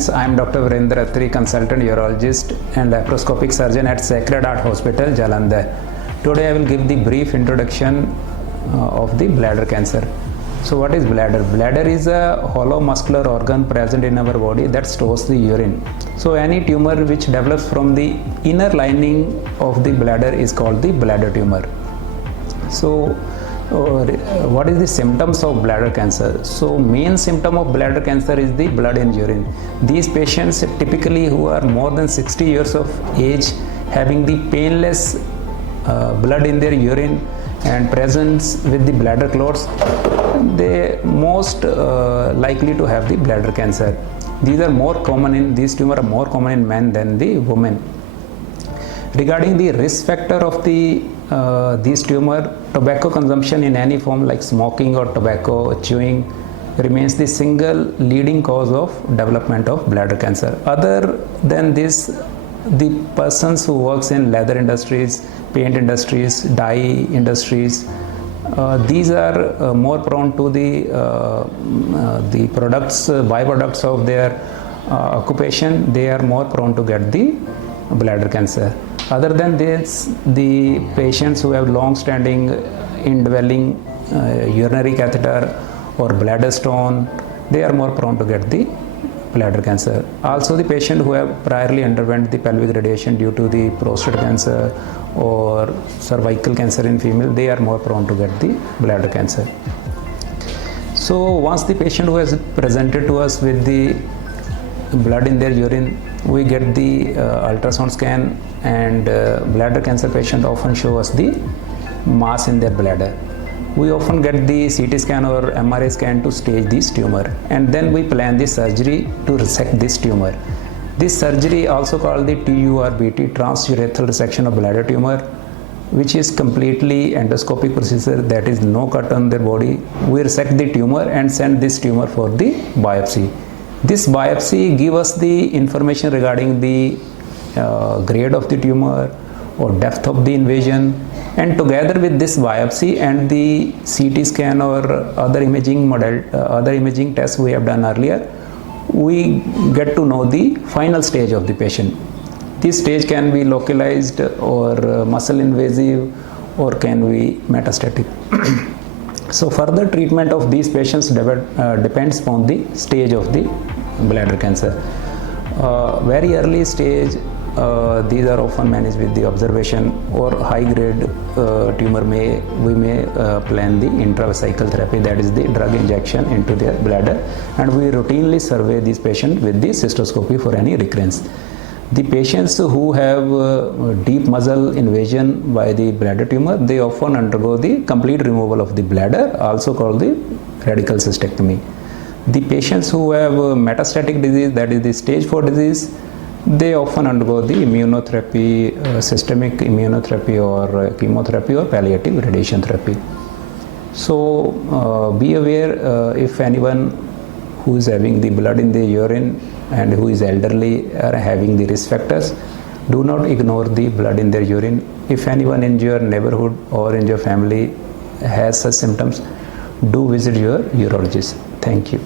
friends, I am Dr. Varinder, Attri, consultant urologist and laparoscopic surgeon at Sacred Heart Hospital, Jalandhar. Today I will give the brief introduction of the bladder cancer. So what is bladder? Bladder is a hollow muscular organ present in our body that stores the urine. So any tumor which develops from the inner lining of the bladder is called the bladder tumor. So what is the symptoms of bladder cancer? So main symptom of bladder cancer is the blood in urine. These patients typically who are more than 60 years of age having the painless blood in their urine and presence with the bladder clots, they most likely to have the bladder cancer. These tumors are more common in men than the women. Regarding the risk factor of these tumor, tobacco consumption in any form like smoking or tobacco chewing remains the single leading cause of development of bladder cancer. Other than this, the persons who works in leather industries, paint industries, dye industries, these are more prone to the byproducts of their occupation. They are more prone to get the bladder cancer. Other than this, the patients who have long-standing indwelling urinary catheter or bladder stone, they are more prone to get the bladder cancer. Also, the patient who have priorly underwent the pelvic radiation due to the prostate cancer or cervical cancer in female, they are more prone to get the bladder cancer. So once the patient who has presented to us with the blood in their urine, we get the ultrasound scan, and bladder cancer patient often show us the mass in their bladder. We often get the CT scan or MRI scan to stage this tumor, and then we plan the surgery to resect this tumor. This surgery, also called the TURBT, transurethral resection of bladder tumor, which is completely endoscopic procedure, that is no cut on their body. We resect the tumor and send this tumor for the biopsy. This biopsy gives us the information regarding the grade of the tumor or depth of the invasion, and together with this biopsy and the CT scan or other imaging tests we have done earlier, we get to know the final stage of the patient. This stage can be localized or muscle invasive or can be metastatic. So further treatment of these patients depends upon the stage of the bladder cancer. Very early stage, these are often managed with the observation, or high grade tumor we may plan the intravesical therapy, that is the drug injection into their bladder, and we routinely survey these patients with the cystoscopy for any recurrence. The patients who have deep muscle invasion by the bladder tumor, they often undergo the complete removal of the bladder, also called the radical cystectomy. The patients who have metastatic disease, that is the stage 4 disease, they often undergo the immunotherapy, systemic immunotherapy or chemotherapy or palliative radiation therapy. So be aware, if anyone who is having the blood in the urine and who is elderly are having the risk factors, do not ignore the blood in their urine. If anyone in your neighborhood or in your family has such symptoms, do visit your urologist. Thank you.